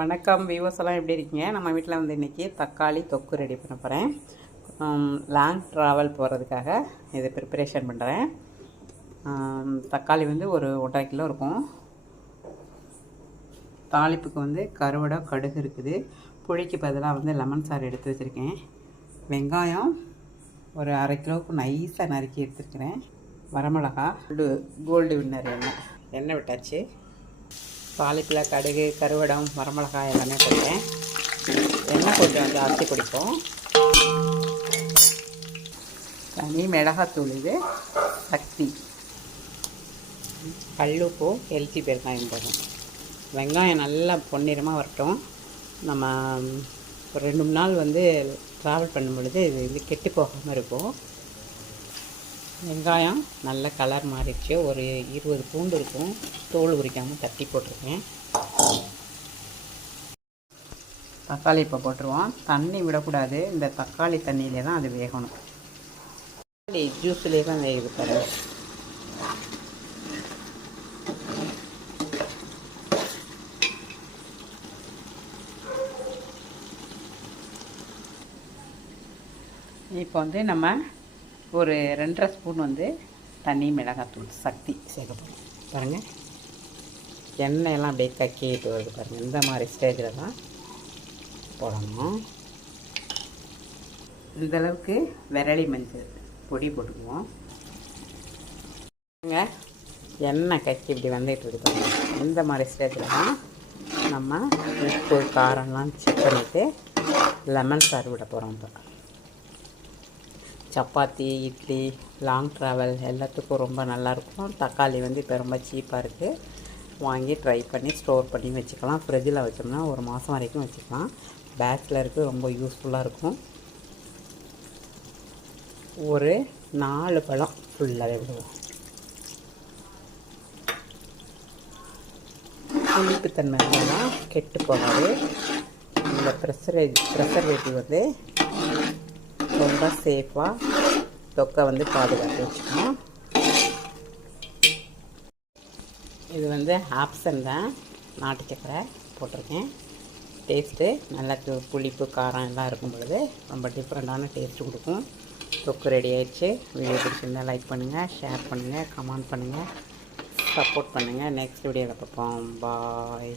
வணக்கம் வியூவர்ஸ் எல்லாம் எப்படி இருக்கீங்க? நம்ம வீட்டில் வந்து இன்றைக்கி தக்காளி தொக்கு ரெடி பண்ண போகிறேன். லாங் ட்ராவல் போகிறதுக்காக இதை ப்ரிப்பரேஷன் பண்ணுறேன். தக்காளி வந்து ஒரு 1.5 கிலோ இருக்கும். தாளிப்புக்கு வந்து கருவடை கடுகு இருக்குது. புளிக்கு பதிலாக வந்து லெமன் சாறு எடுத்து வச்சுருக்கேன். வெங்காயம் ஒரு 1/2 கிலோவுக்கு நைஸாக நறுக்கி எடுத்துருக்கிறேன். வரமிளகா கோல்டு வின்னர் எண்ணெய் விட்டாச்சு. தாளிப்பில் கடுகு கருவடம் வரமிளகாய் எல்லாமே போட்டேன். எண்ணெய் கொஞ்சம் ஜாஸ்தி பிடிக்கும். தனி மிளகாத்தூள் இது சக்தி. கல்லுப்பு எல்ச்சி பெருங்காயம் போடும். வெங்காயம் நல்லா பொன்னிறமாக வரட்டும். நம்ம ஒரு 2-3 நாள் வந்து ட்ராவல் பண்ணும் பொழுது இது வந்து கெட்டு போகாமல் இருக்கும். வெங்காயம் நல்ல கலர் மாறிடுச்சு. ஒரு 20 பூண்டு இருக்கும். தோல் உரிக்காமல் தட்டி போட்டிருக்கேன். தக்காளி இப்போ போட்டுருவோம். தண்ணி விடக்கூடாது. இந்த தக்காளி தண்ணியிலே தான் அது வேகணும். தக்காளி ஜூஸ்லேயே தான் வேகுது பாருங்க. இப்போ வந்து நம்ம ஒரு 2.5 ஸ்பூன் வந்து தனி மிளகாத்தூள் சக்தி சேர்க்க போகிறோம். பாருங்கள், எண்ணெயெல்லாம் அப்படியே கக்கிட்டு வருது பாருங்கள். இந்த மாதிரி ஸ்டேஜில் தான் போடணும். இந்தளவுக்கு விரலி மஞ்சள் பொடி போட்டுக்குவோம். எண்ணெய் கக்கி இப்படி வந்துட்டு இருக்கு பாருங்கள். இந்த மாதிரி ஸ்டேஜில் தான் நம்ம உப்பு காரம்லாம் செக் பண்ணிவிட்டு லெமன் சாறு விட போகிறோம். இப்போ சப்பாத்தி இட்லி லாங் ட்ராவல் எல்லாத்துக்கும் ரொம்ப நல்லாயிருக்கும். தக்காளி வந்து இப்போ ரொம்ப சீப்பாக இருக்குது. வாங்கி ட்ரை பண்ணி ஸ்டோர் பண்ணி வச்சுக்கலாம். ஃப்ரிட்ஜில் வச்சோம்னா ஒரு மாதம் வரைக்கும் வச்சுக்கலாம். பேச்சுலருக்கு ரொம்ப யூஸ்ஃபுல்லாக இருக்கும். ஒரு 4 பழம் ஃபுல்லாகவே விடுவோம். புளிப்புத்தன்மை தான் கெட்டு போகாது. இந்த ப்ரெசர்வேட்டிவ் வந்து ரொம்ப சேஃபாக தொக்கை வந்து பாதுகாத்து வச்சுக்கணும். இது வந்து ஆப்ஷன் தான். நாட்டு சக்கரை போட்டிருக்கேன். டேஸ்ட்டு நல்லா புளிப்பு காரம் எல்லாம் இருக்கும் பொழுது ரொம்ப டிஃப்ரெண்ட்டான டேஸ்ட்டு கொடுக்கும். தொக்கு ரெடி ஆகிடுச்சு. வீடியோ பிடிச்சிருந்தால் லைக் பண்ணுங்கள், ஷேர் பண்ணுங்கள், கமெண்ட் பண்ணுங்கள், சப்போர்ட் பண்ணுங்கள். நெக்ஸ்ட் வீடியோவில் பார்ப்போம். பாய்.